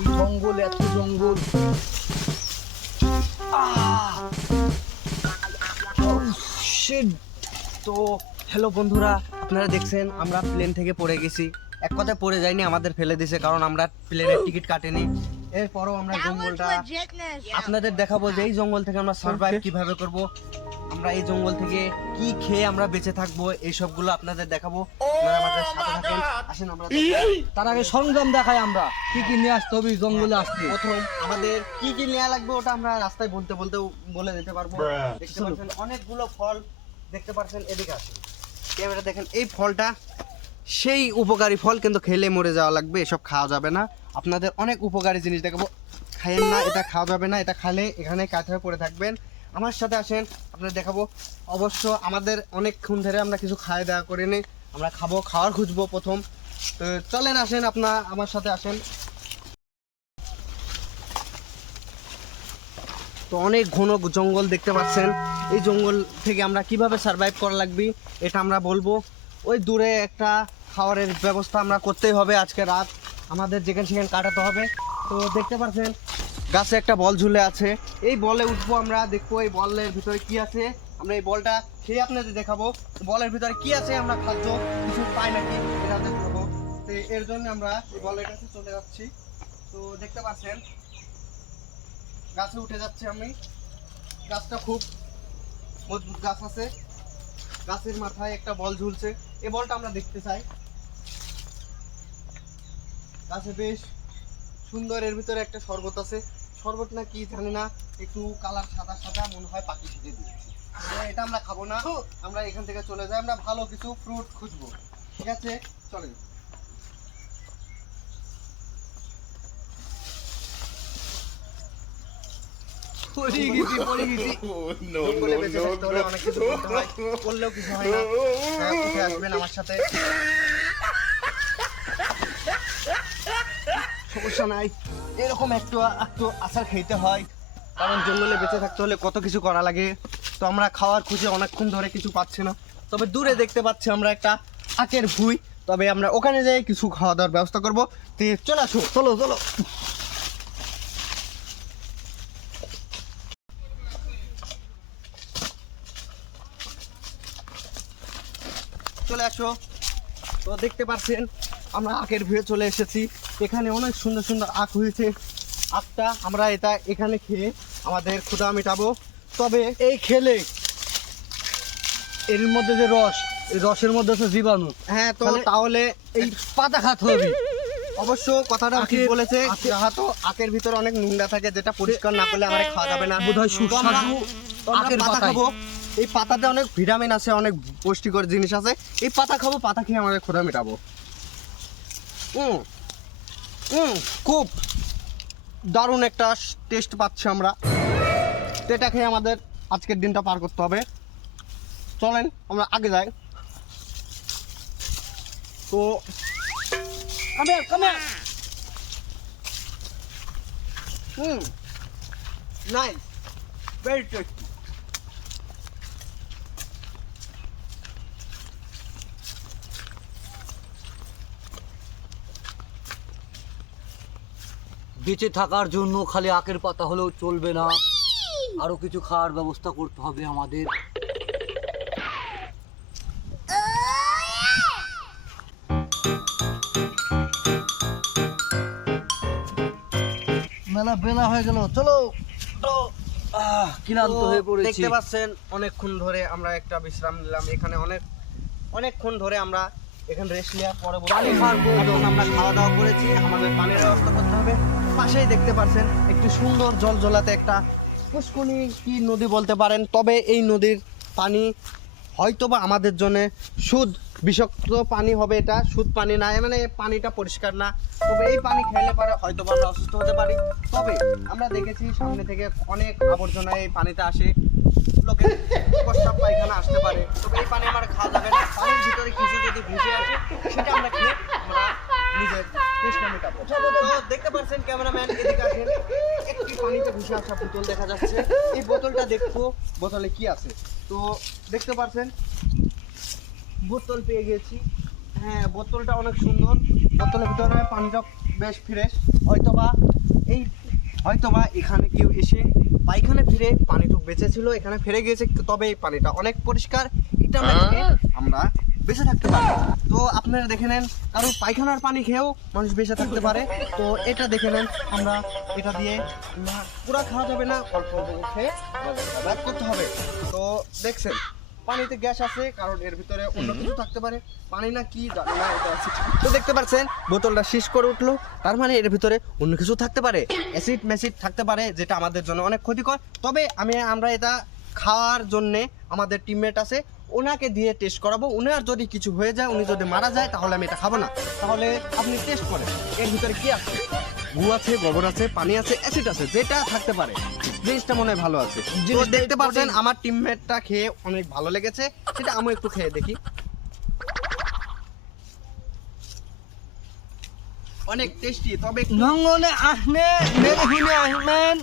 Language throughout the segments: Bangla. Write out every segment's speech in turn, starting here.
এই জঙ্গল এত জঙ্গল। Shit! তো হ্যালো বন্ধুরা আপনারা দেখছেন আমরা প্লেন থেকে পড়ে গেছি। এক কথায় পড়ে যাইনি আমাদের ফেলে দিছে কারণ আমরা প্লেনের টিকিট কাটিনি। এরপরও আমরা জঙ্গলটা আপনাদের দেখাবো যে এই জঙ্গল থেকে আমরা সার্ভাইভ কীভাবে করব। আমরা এই জঙ্গল থেকে কি খেয়ে আমরা বেঁচে থাকব এই সবগুলো আপনাদের দেখাবো। আপনারা আমাদের সাথে থাকেন। আসেন আমরা তার আগে সরঞ্জাম দেখাই আমরা। কি কি নিয়ে আসতে হবে জঙ্গলে আসতে? প্রথম আমাদের কি কি নেওয়া লাগবে ওটা আমরা রাস্তায় বলতে বলতে বলে দিতে পারব। দেখতে পাচ্ছেন অনেকগুলো ফল। দেখতে পাচ্ছেন এদিকে আসেন। ক্যামেরা দেখেন এই ফলটা সেই উপকারী ফল কিন্তু খেলে মরে যাওয়া লাগবে এসব খাওয়া যাবে না। আপনাদের অনেক উপকারী জিনিস দেখাবো। খাইয়েন না এটা খাওয়া যাবে না এটা খালে এখানে কাঠ হয়ে পড়ে থাকবেন। আমার সাথে আসেন, আপনাদের দেখাবো। অবশ্য আমাদের অনেকক্ষণ ধরে আমরা কিছু খাওয়া দাওয়া করে নিই আমরা খাব, খাওয়ার খুঁজবো প্রথম। চলেন আসেন আপনার আমার সাথে আসেন। তো অনেক ঘন জঙ্গল দেখতে পাচ্ছেন। এই জঙ্গল থেকে আমরা কীভাবে সার্ভাইভ করা লাগবে, এটা আমরা বলব। ওই দূরে একটা খাওয়ারের ব্যবস্থা আমরা করতেই হবে আজকে রাত। আমাদের যেখানে সেখানে কাটাতে হবে। তো দেখতে পাচ্ছেন গাছে একটা বল ঝুলে আছে। এই বলে উঠবো আমরা, দেখব এই বলের ভিতরে কি আছে। আমরা এই বলটা খেয়ে আপনাদের দেখাবো, বলের ভিতরে কি আছে, আমরা খাদ্য কিছু পাই নাকি এটা দেখাবো। তো এর জন্য আমরা এই বলের কাছে চলে যাচ্ছি। তো দেখতে পাচ্ছেন, গাছে উঠে যাচ্ছে আমি। গাছটা খুব মজবুত গাছ আছে। গাছের মাথায় একটা বল ঝুলছে। এই বলটা আমরা দেখতে চাই। গাছে বেশ সুন্দর, এর ভিতরে একটা শরবত আছে। শরবত না কি জানি না একটু কালার সাদা সাদা মনে হয় পাখি ছিটে দিয়েছে এটা আমরা খাব না আমরা এখান থেকে চলে যাই আমরা ভালো কিছু ফ্রুট খুঁজবো ঠিক আছে চলেন পড়ে গেছি পড়ে গেছি no, বেঁচে থাকতে হলে অনেক কিছু করতে হয় করলেও কিছু হয় না হ্যাঁ, উঠে আসবেন আমার সাথে সমস্যা নাই এরকম একটু একটু আচার খেতে হয়। কারণ জঙ্গলে বেঁচে থাকতে হলে কত কিছু করা লাগে। তো আমরা খাওয়ার খুঁজে অনেকক্ষণ ধরে কিছু পাচ্ছি না। তবে দূরে দেখতে পাচ্ছি আমরা একটা আখের ভুই। তবে আমরা ওখানে যাই কিছু খাওয়া দাওয়ার ব্যবস্থা করব। তো চলে আসো, চলো চলো। চলে আসো। তো দেখতে পাচ্ছেন আমরা আখের ভিড়ে চলে এসেছি। এখানে অনেক সুন্দর সুন্দর আখ হয়েছে। আখটা আমরা এটা এখানে খেয়ে আমাদের ক্ষুদা মেটাবো। তবে এই খেলে এর মধ্যে যে রস এই রসের মধ্যে আছে জীবাণু। হ্যাঁ তো তাহলে- এই পাতা খাতে হবে। অবশ্য কথাটা ঠিক বলেছে আখের- তো আখের ভিতরে অনেক নোংরা থাকে যেটা পরিষ্কার না করলে আমার খাওয়া যাবে না। বোধহয় সুস্বাদু আখের পাতা খাব। এই পাতাতে অনেক ভিটামিন আছে অনেক পুষ্টিকর জিনিস আছে। এই পাতা খাব পাতা খেয়ে আমাদের ক্ষুধা মেটাবো। খুব দারুণ একটা টেস্ট পাচ্ছি আমরা। এটা খেয়ে আমাদের আজকের দিনটা পার করতে হবে। চলেন, আমরা আগে যাই। তো কামে হুম নাইস ভেরি টেস্টি বেঁচে থাকার জন্য খালি আখের পাতা হলেও চলবে না। আরও কিছু খাওয়ার ব্যবস্থা করতে হবে আমাদের। মেলা বেলা হয়ে গেল চলো। ক্লান্ত হয়ে পড়েছি। দেখতে পাচ্ছেন অনেকক্ষণ ধরে আমরা একটা বিশ্রাম নিলাম। এখানে অনেক অনেকক্ষণ ধরে আমরা এখানে রেস্ট নেওয়ার পরে আমরা খাওয়া দাওয়া করেছি আমাদের পানির ব্যবস্থা পাশেই দেখতে পাচ্ছেন একটু সুন্দর জল জলাতে একটা পুষ্কুনি কি নদী বলতে পারেন। তবে এই নদীর পানি হয়তোবা আমাদের জন্য সুদ, বিষাক্ত পানি হবে এটা, সুদ পানি না মানে পানিটা পরিষ্কার না। তবে এই পানি খেলে পরে হয়তো আমরা অসুস্থ হতে পারি। তবে আমরা দেখেছি সামনে থেকে অনেক আবর্জনা এই পানিতে আসে। লোকের প্রস্তাব পায়খানা আসতে পারে। তবে এই পানি আমার খাওয়া যাবে না। পানির ভিতরে কিছু যদি ভেসে আসে, সেটা আমরা খেয়ে আমরা নিজের চেষ্টা মেটাবো দেখতে দেখা যাচ্ছে। এই বোতলটা দেখব, বোতলে কি আছে? তো দেখতে পাচ্ছেন বোতল পেয়ে গেছি। হ্যাঁ বোতলটা অনেক সুন্দর। বোতলের ভিতরে পানিটা বেশ ফ্রেশ। হয়তোবা এই, হয়তোবা এখানে কেউ এসে পায়খানে ফিরে পানিটুক বেঁচে ছিল এখানে ফিরে গিয়েছে, তবে এই পানিটা অনেক পরিষ্কার। এটা আমরা বেঁচে থাকতে পারে। তো আপনারা দেখে নেন কারণ পায়খানার পানি খেয়েও মানুষ বেঁচে থাকতে পারে। তো এটা দেখে নেন আমরা এটা দিয়ে পুরা খাওয়া যাবে না অল্প অল্প খেয়ে ব্যাক করতে হবে। তো দেখছেন পানিতে গ্যাস আছে কারণ এর ভিতরে অন্য কিছু থাকতে পারে। পানি না কি জানি না এটা আছে। তো দেখতে পাচ্ছেন বোতলটা শীষ করে উঠল। তার মানে এর ভিতরে অন্য কিছু থাকতে পারে। অ্যাসিড ম্যাসিড থাকতে পারে যেটা আমাদের জন্য অনেক ক্ষতিকর। তবে আমি আমরা এটা খাওয়ার জন্যে আমাদের টিমমেট আছে ওনাকে দিয়ে টেস্ট করাবো। ওনার যদি কিছু হয়ে যায় উনি যদি মারা যায় তাহলে আমি এটা খাব না। তাহলে আপনি টেস্ট করেন। এর ভিতরে কি আছে? গু আছে গোবর আছে পানি আছে অ্যাসিড আছে যেটা থাকতে পারে। জিনিসটা মনে হয় ভালো আছে। দেখতে পাচ্ছেন আমার টিমমেটটা খেয়ে অনেক ভালো লেগেছে। সেটা আমি একটু খেয়ে দেখি। অনেক টেস্টি তবে নঙ্গলে আসনে মেঘিনে আসবেন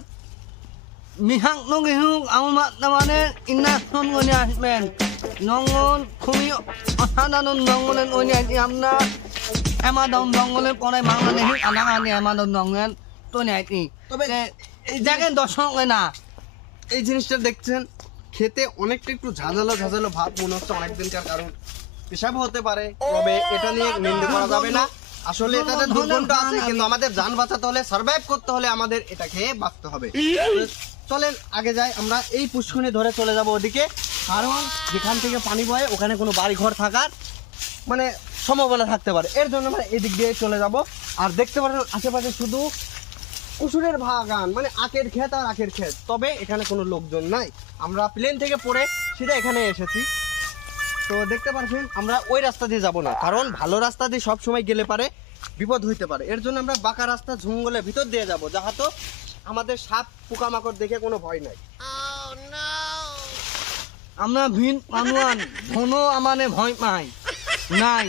মিহাং নগিহুক আমার মানে ইন্নাসন গনে আসবেন নঙ্গল খুবই অসাধারণ নঙ্গলের গনে আসি আমরা এমাদন নঙ্গলের পরে বাংলাদেশি আনা আনি এমাদন নঙ্গল তো নেই তবে এই দেখেন দর্শক না এই জিনিসটা দেখছেন? খেতে অনেকটা একটু ঝাঁঝালো ঝাঁঝালো ভাব মনে হচ্ছে অনেকদিনকার কারণ। পেশাব হতে পারে তবে এটা নিয়ে নিন্দে করা যাবে না। আসলে এটাতে দুর্গন্ধ আছে কিন্তু আমাদের যান বাঁচাতে হলে সার্ভাইভ করতে হলে আমাদের এটা খেয়ে বাঁচতে হবে। চলেন আগে যাই আমরা এই পুষ্কুনি ধরে চলে যাব ওদিকে। কারণ যেখান থেকে পানি বয়ে, ওখানে কোনো বাড়িঘর থাকার মানে সম্ভাবনা থাকতে পারে। এর জন্য আমরা এদিক দিয়ে চলে যাব। আর দেখতে পারেন, আশেপাশে শুধু কুসুরের বাগান মানে আখের ক্ষেত আর আখের ক্ষেত। তবে এখানে কোনো লোকজন নাই। আমরা প্লেন থেকে পড়ে সেটা এখানে এসেছি। তো দেখতে পাচ্ছেন আমরা ওই রাস্তা দিয়ে যাব না। কারণ ভালো রাস্তা দিয়ে সব সময় গেলে পারে, বিপদ হইতে পারে। এর জন্য আমরা বাঁকা রাস্তা জঙ্গলের ভিতর দিয়ে যাব যাহাতো আমাদের সাপ পোকামাকড় দেখে কোনো ভয় নাই। আমরা ভিন মানুয়ান কোনো আমানে ভয় পাই, নাই।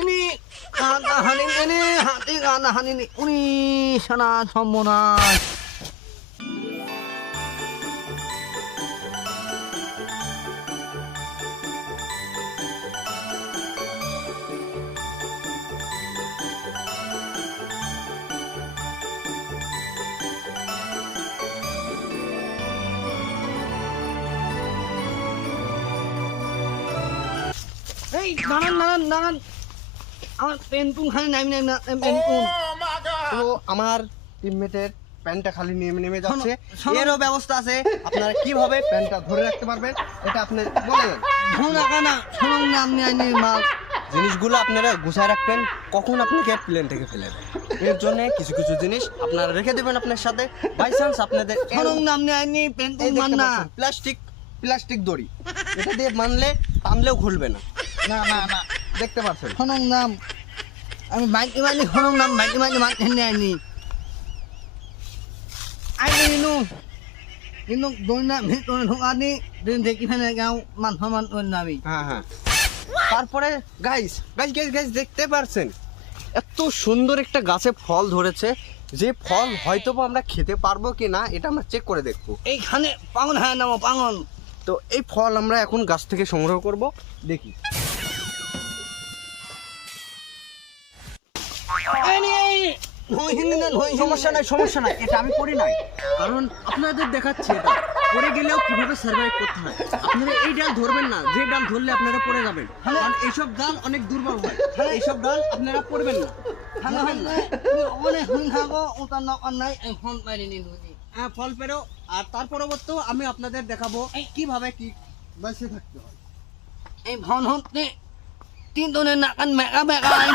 ইনি কান্না হানি ইনি হাতি কান্না হানি উনি সানা সম্মনাশ দাঁড়ান দাঁড়ান দাঁড়ান। আমার পেন্টুন খালি নামি নামি না তো আমার টিমমেটের প্যান্টটা খালি নেমে নেমে যাচ্ছে। এরও ব্যবস্থা আছে আপনারা কীভাবে প্যান্টটা ধরে রাখতে পারবেন এটা আপনি বলে দেন ধুন শুনুন না আপনি আইনি মাল। জিনিসগুলো আপনারা গুছায় রাখবেন কখন আপনাকে প্লেন থেকে ফেলে এর জন্য কিছু কিছু জিনিস আপনারা রেখে দেবেন আপনার সাথে। বাই চান্স আপনাদের শুনুন না আপনি আইনি পেন্টুন প্লাস্টিক প্লাস্টিক দড়ি। এটা দিয়ে মানলে টানলেও খুলবে না। না না না দেখতে পাচ্ছেন। শুনুন নাম আমি বাইকে বাইকে শুনুন নাম বাইকে বাইকে মারতে আইনি। আইনি ইনু কিন্তু দৈনা ভিতরে ঢোকা দি দিন দেখি ফেলে গাও মান সমান করে নামি হ্যাঁ হ্যাঁ। তারপরে গাইস গাইস গাইস গাইস দেখতে পারছেন? এত সুন্দর একটা গাছে ফল ধরেছে যে ফল হয়তো আমরা খেতে পারব কি না এটা আমরা চেক করে দেখব। এইখানে পাগল হ্যাঁ নামো পাঙন তো এই ফল আমরা এখন গাছ থেকে সংগ্রহ করব। দেখি। সমস্যা নাই সমস্যা নাই এটা আমি করি নাই। কারণ আপনাদের দেখাচ্ছি এটা। পড়ে গেলেও কীভাবে সার্ভাইভ করতে হয়? আপনারা এই ডাল ধরবেন না যে ডাল ধরলে আপনারা পড়ে যাবেন। কারণ এইসব ডাল অনেক দুর্বল হয়। এইসব ডাল আপনারা পড়বেন না। হ্যালো। হ্যালো অনেক হুন থাকো ওটার নকার নাই এই ফোন পাইনি নি। দুদি হ্যাঁ ফল পেরো। আর তার পরবর্তী আমি আপনাদের দেখাবো কীভাবে কি বেঁচে থাকতে হয়। এই ফোন হতে তিন জনের নাকান মেকা মেকা এই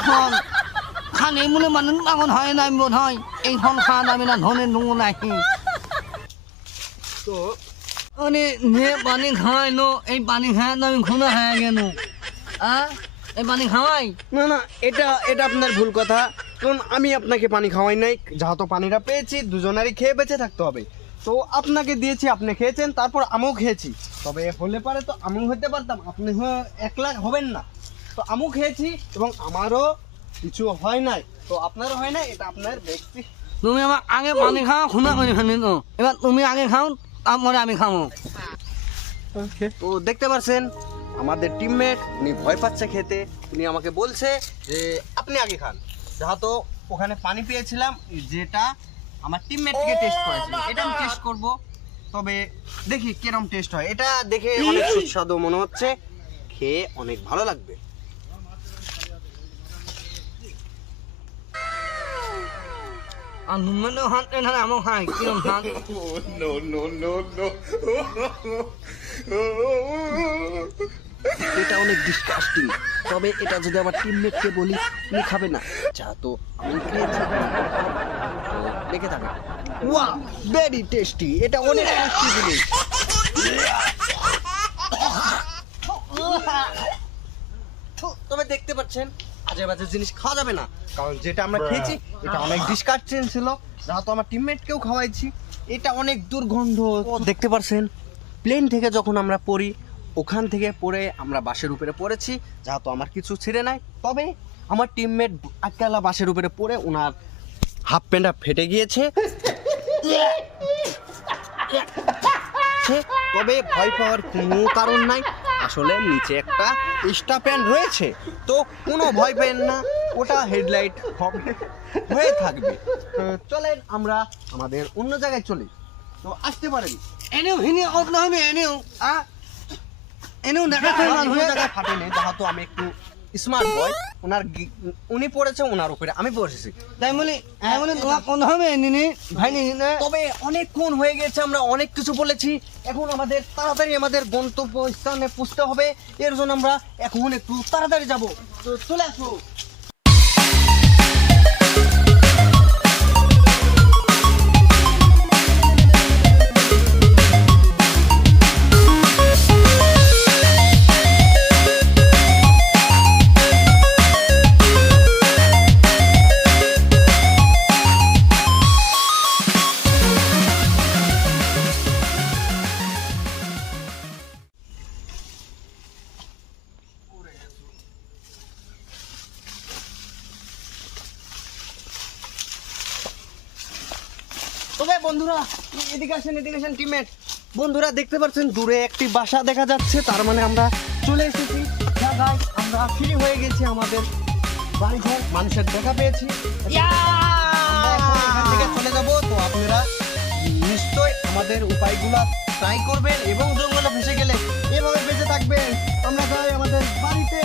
খানে মূলে মানুষ পাগল হয় নাই বোধ হয়। এই ফোন খাওয়া যাবে না ধনের নুঙ্গ নাহি। তো মানে নে পানি খাওয়াই নো এই পানি খাওয়া আমি ঘুনা হয়ে গেল আ? এই পানি খাওয়াই? না না এটা এটা আপনার ভুল কথা। কারণ আমি আপনাকে পানি খাওয়াই নাই যেহেতু পানিটা পেয়েছি দুজনারই খেয়ে বেঁচে থাকতে হবে। তো আপনাকে দিয়েছি আপনি খেয়েছেন তারপর আমিও খেয়েছি। তবে হলে পারে তো আমিও হতে পারতাম আপনি একলা হবেন না। তো আমিও খেয়েছি এবং আমারও কিছু হয় নাই। তো আপনারও হয় নাই এটা আপনার ব্যক্তি। তুমি আমার আগে পানি খাও খুনা করে ফেলি তো এবার তুমি আগে খাও তারপরে আমি খাব। তো দেখতে পাচ্ছেন আমাদের টিমমেট উনি ভয় পাচ্ছে খেতে। উনি আমাকে বলছে যে আপনি আগে খান। যেহেতু ওখানে পানি পেয়েছিলাম যেটা আমার টিমমেট থেকে টেস্ট করেছিল। এটা আমি টেস্ট করব। তবে দেখি কিরম টেস্ট হয়। এটা দেখে অনেক সুস্বাদু মনে হচ্ছে। খেয়ে অনেক ভালো লাগবে। আর নুমেনে হাত না আমার হাই কিরম হাত এটা অনেক ডিসকাস্টিং তবে এটা যদি আমার টিমমেটকে বলি উনি খাবে না যা তো আমি খেয়েছি দেখে থাকে ওয়া ভেরি টেস্টি এটা অনেক টেস্টি জিনিস তবে দেখতে পাচ্ছেন আজে বাজে জিনিস খাওয়া যাবে না। কারণ যেটা আমরা খেয়েছি এটা অনেক ডিসকাস্টিং ছিল। যেহেতু আমার টিমমেটকেও খাওয়াইছি এটা অনেক দুর্গন্ধ। দেখতে পাচ্ছেন প্লেন থেকে যখন আমরা পড়ি ওখান থেকে পড়ে আমরা বাসের উপরে পড়েছি যেহেতু আমার কিছু ছিঁড়ে নাই। তবে আমার টিমমেট একলা বাসের উপরে পড়ে ওনার হাফ প্যান্টটা ফেটে গিয়েছে। তবে ভয় পাওয়ার কোনো কারণ নাই। আসলে নিচে একটা স্টা প্যান রয়েছে। তো কোনো ভয় পেন না ওটা হেডলাইট হবে হয়ে থাকবে। তো চলেন আমরা আমাদের অন্য জায়গায় চলি। তো আসতে পারেন। এনেও হিনি অত না হবে এনেও। আ এনেও দেখা জায়গায় ফাটেনি যেহেতু আমি একটু স্মার্ট বয় ওনার উনি পড়েছে ওনার উপরে আমি বসেছি তাই বলি আমি বলি তোমার কোন হবে নিনি? ভাই নিনি তবে অনেকক্ষণ হয়ে গেছে আমরা অনেক কিছু বলেছি। এখন আমাদের তাড়াতাড়ি আমাদের গন্তব্য স্থানে পুষতে হবে। এর জন্য আমরা এখন একটু তাড়াতাড়ি যাব। চলে আসো। এদিকে আসেন এদিকে আসেন টিমমেট বন্ধুরা দেখতে পাচ্ছেন দূরে একটি বাসা দেখা যাচ্ছে। তার মানে আমরা চলে এসেছি। আমরা ফ্রি হয়ে গেছি আমাদের বাড়িঘর। মানুষের দেখা পেয়েছি। থেকে চলে যাব। তো আপনারা নিশ্চয় আমাদের উপায়গুলো ট্রাই করবেন এবং জঙ্গলে ফেসে গেলে এভাবে বেঁচে থাকবেন। আমরা যাই আমাদের বাড়িতে।